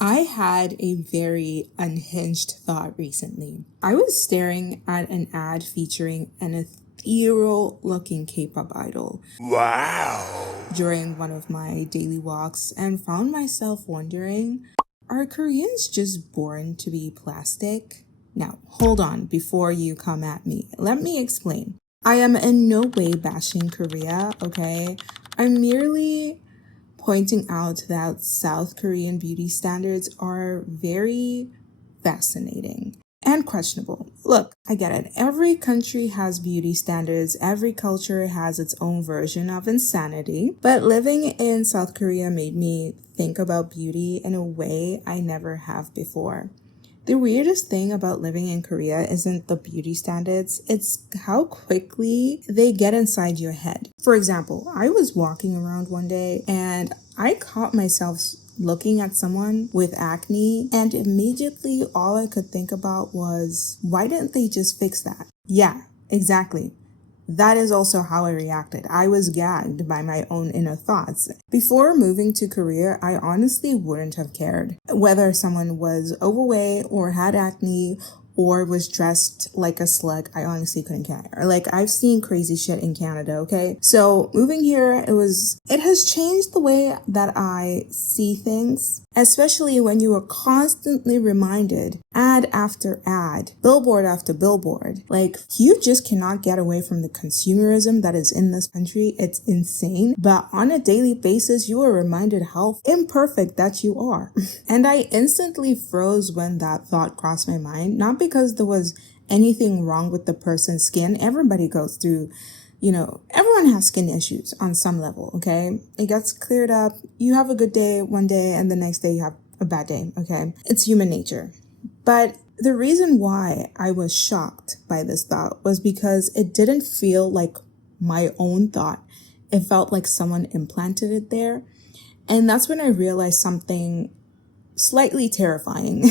I had a very unhinged thought recently. I was staring at an ad featuring an ethereal looking K-pop idol. Wow! During one of my daily walks and found myself wondering, are Koreans just born to be plastic? Now, hold on before you come at me. Let me explain. I am in no way bashing Korea, okay? I'm merely pointing out that South Korean beauty standards are very fascinating and questionable. Look, I get it. Every country has beauty standards. Every culture has its own version of insanity. But living in South Korea made me think about beauty in a way I never have before. The weirdest thing about living in Korea isn't the beauty standards, it's how quickly they get inside your head. For example, I was walking around one day and I caught myself looking at someone with acne, and immediately all I could think about was, why didn't they just fix that? Yeah, exactly. That is also how I reacted. I was gagged by my own inner thoughts. Before moving to Korea, I honestly wouldn't have cared whether someone was overweight or had acne or was dressed like a slug. I honestly couldn't care. Like, I've seen crazy shit in Canada, okay? So moving here, it has changed the way that I see things, especially when you are constantly reminded ad after ad, billboard after billboard. Like, you just cannot get away from the consumerism that is in this country. It's insane. But on a daily basis, you are reminded how imperfect that you are. And I instantly froze when that thought crossed my mind, not because there was anything wrong with the person's skin. Everybody goes through, everyone has skin issues on some level, okay? It gets cleared up. You have a good day one day and the next day you have a bad day, okay? It's human nature. But the reason why I was shocked by this thought was because it didn't feel like my own thought. It felt like someone implanted it there. And that's when I realized something slightly terrifying.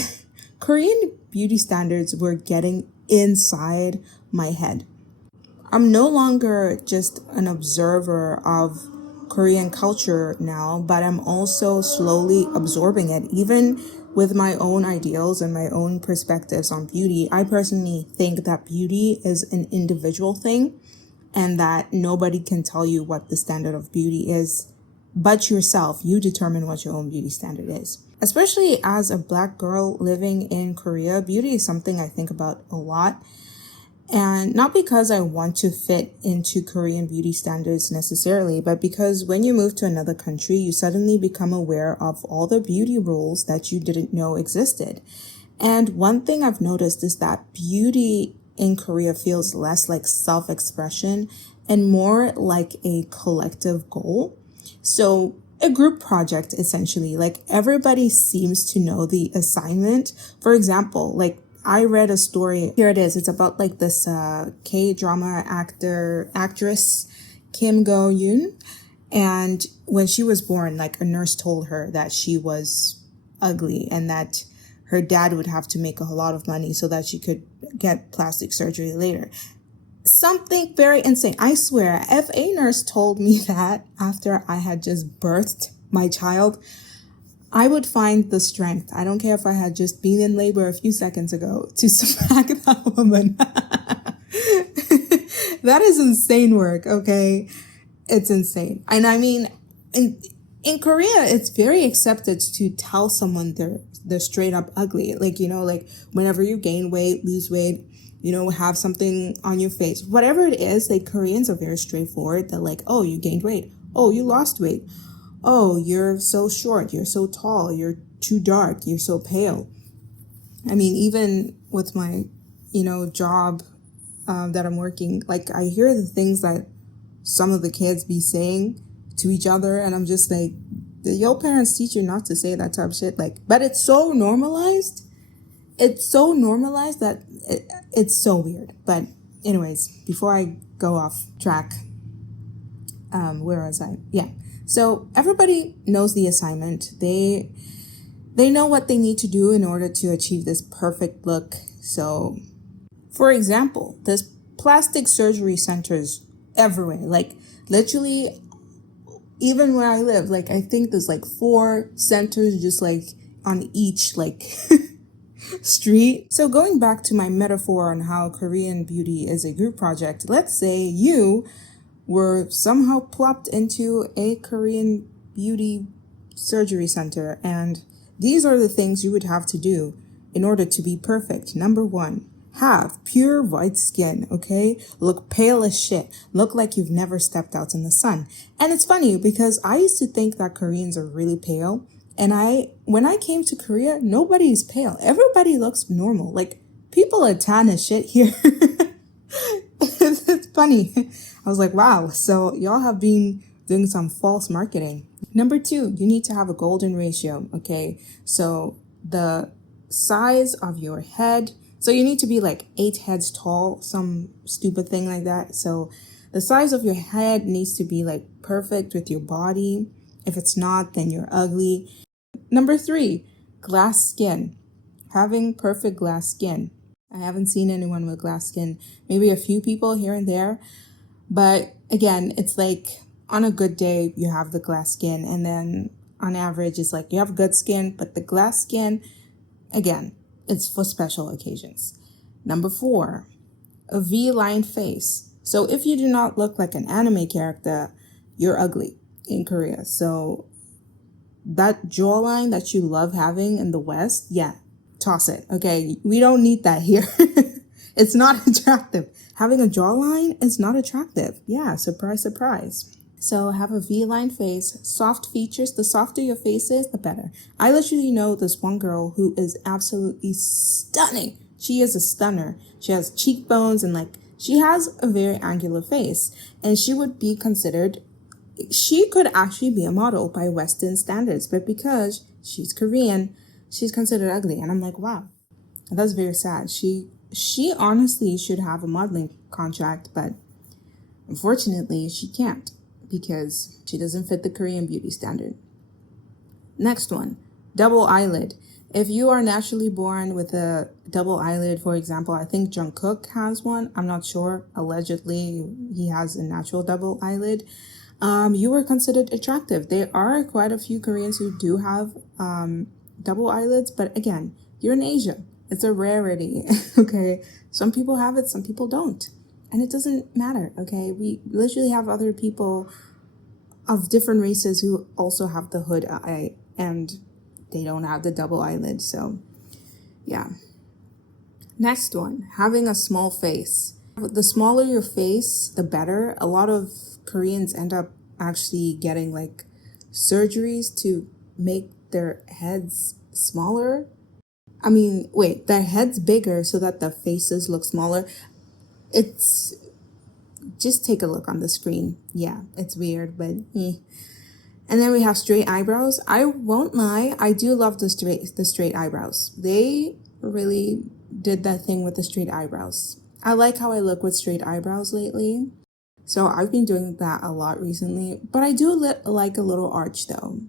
Korean beauty standards were getting inside my head. I'm no longer just an observer of Korean culture now, but I'm also slowly absorbing it. Even with my own ideals and my own perspectives on beauty, I personally think that beauty is an individual thing and that nobody can tell you what the standard of beauty is but yourself. You determine what your own beauty standard is. Especially as a Black girl living in Korea, beauty is something I think about a lot. And not because I want to fit into Korean beauty standards necessarily, but because when you move to another country, you suddenly become aware of all the beauty rules that you didn't know existed. And one thing I've noticed is that beauty in Korea feels less like self-expression and more like a collective goal. So a group project, essentially. Like, everybody seems to know the assignment. For example, like, I read a story. Here it is. It's about like this K-drama actress, Kim Go-yoon. And when she was born, like, a nurse told her that she was ugly and that her dad would have to make a lot of money so that she could get plastic surgery later. Something very insane. I swear, if a nurse told me that after I had just birthed my child, I would find the strength. I don't care if I had just been in labor a few seconds ago to smack that woman. That is insane work, okay? It's insane. And I mean, in Korea, it's very accepted to tell someone they're straight up ugly. Like, like whenever you gain weight, lose weight, have something on your face, whatever it is, like, Koreans are very straightforward. They're like, oh, you gained weight. Oh, you lost weight. Oh, you're so short. You're so tall. You're too dark. You're so pale. I mean, even with my, job that I'm working, like, I hear the things that some of the kids be saying to each other. And I'm just like, did your parents teach you not to say that type of shit? Like, but it's so normalized. It's so normalized that it's so weird. But anyways, before I go off track, where was I? Yeah. So everybody knows the assignment. They know what they need to do in order to achieve this perfect look. So, for example, there's plastic surgery centers everywhere. Like, literally, even where I live, like, I think there's like 4 centers just like on each like street. So going back to my metaphor on how Korean beauty is a group project, let's say you were somehow plopped into a Korean beauty surgery center, and these are the things you would have to do in order to be perfect. Number one, have pure white skin, okay? Look pale as shit. Look like you've never stepped out in the sun. And it's funny because I used to think that Koreans are really pale. And when I came to Korea, nobody's pale. Everybody looks normal. Like, people are tan as shit here. It's funny. I was like, wow, so y'all have been doing some false marketing. Number two, you need to have a golden ratio, okay? So the size of your head, so you need to be like 8 heads tall, some stupid thing like that. So the size of your head needs to be like perfect with your body. If it's not, then you're ugly. Number three, glass skin. Having perfect glass skin. I haven't seen anyone with glass skin. Maybe a few people here and there. But again, it's like on a good day, you have the glass skin. And then on average, it's like you have good skin. But the glass skin, again, it's for special occasions. Number four, a V-line face. So if you do not look like an anime character, you're ugly in Korea. So that jawline that you love having in the West, yeah, toss it. Okay, we don't need that here. It's not attractive. Having a jawline is not attractive. Yeah, surprise, surprise. So have a V-line face, soft features. The softer your face is, the better. I literally know this one girl who is absolutely stunning. She is a stunner. She has cheekbones and like, she has a very angular face. And she would be considered, she could actually be a model by Western standards. But because she's Korean, she's considered ugly. And I'm like, wow, that's very sad. She honestly should have a modeling contract, but unfortunately she can't, because she doesn't fit the Korean beauty standard. Next one, double eyelid. If you are naturally born with a double eyelid, for example, I think Jungkook has one. I'm not sure. Allegedly, he has a natural double eyelid. You are considered attractive. There are quite a few Koreans who do have double eyelids, but again, you're in Asia. It's a rarity, okay? Some people have it, some people don't. And it doesn't matter, okay? We literally have other people of different races who also have the hood eye, and they don't have the double eyelid, so yeah. Next one, having a small face. The smaller your face, the better. A lot of Koreans end up actually getting like surgeries to make their heads smaller. I mean, wait, their heads bigger so that the faces look smaller. It's, just take a look on the screen. Yeah, it's weird, but eh. And then we have straight eyebrows. I won't lie, I do love the straight eyebrows. They really did that thing with the straight eyebrows. I like how I look with straight eyebrows lately. So I've been doing that a lot recently, but I do like a little arch though.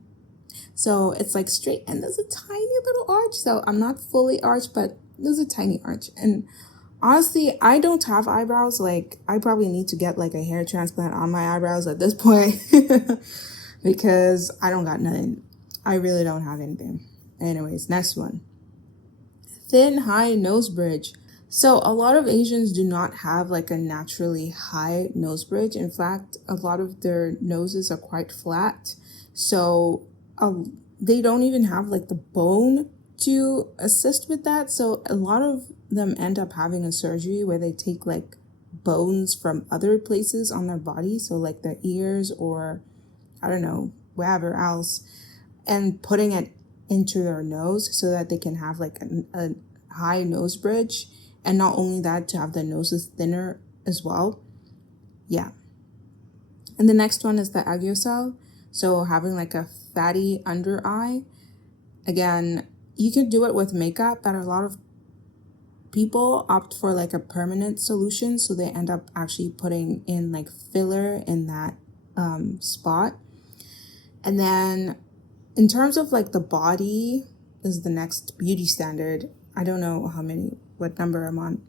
So it's like straight and there's a tiny little arch. So I'm not fully arched, but there's a tiny arch. And honestly, I don't have eyebrows. Like, I probably need to get like a hair transplant on my eyebrows at this point because I don't got nothing. I really don't have anything. Anyways, next one. Thin, high nose bridge. So a lot of Asians do not have like a naturally high nose bridge. In fact, a lot of their noses are quite flat. So they don't even have like the bone to assist with that. So a lot of them end up having a surgery where they take like bones from other places on their body. So like their ears or I don't know, wherever else, and putting it into their nose so that they can have like a high nose bridge. And not only that, to have their noses thinner as well. Yeah. And the next one is the aegyo cell. So having like a fatty under eye. Again, you can do it with makeup, but a lot of people opt for like a permanent solution. So they end up actually putting in like filler in that spot. And then in terms of like the body is the next beauty standard. I don't know what number I'm on.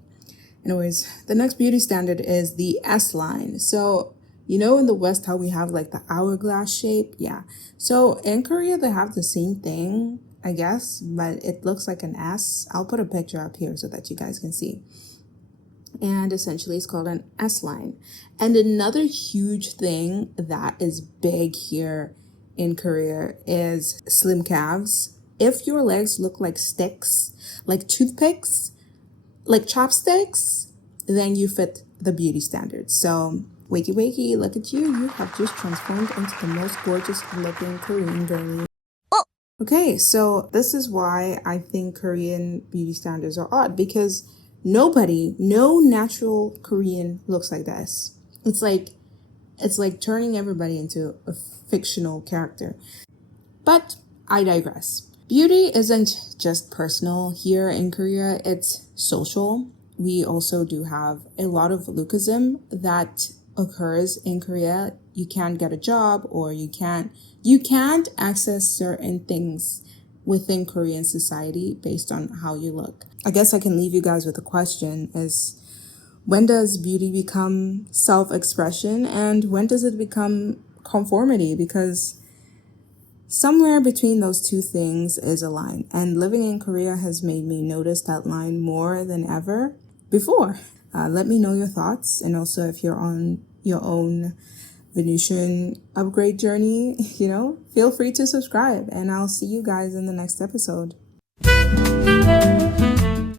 Anyways, the next beauty standard is the S line. So, you know, in the West, how we have like the hourglass shape? Yeah. So in Korea, they have the same thing. I guess, but it looks like an S. I'll put a picture up here so that you guys can see. And essentially it's called an S line. And another huge thing that is big here in Korea is slim calves. If your legs look like sticks, like toothpicks, like chopsticks, then you fit the beauty standards. So wakey wakey, look at you. You have just transformed into the most gorgeous looking Korean girlie. Okay, so this is why I think Korean beauty standards are odd, because no natural Korean looks like this. It's like turning everybody into a fictional character. But I digress. Beauty isn't just personal here in Korea, it's social. We also do have a lot of lookism that occurs in Korea. You can't get a job, or you can't access certain things within Korean society based on how you look. I guess I can leave you guys with a question: is when does beauty become self-expression, and when does it become conformity? Because somewhere between those two things is a line, and living in Korea has made me notice that line more than ever before. Let me know your thoughts, and also if you're on your own Venusian upgrade journey, feel free to subscribe, and I'll see you guys in the next episode.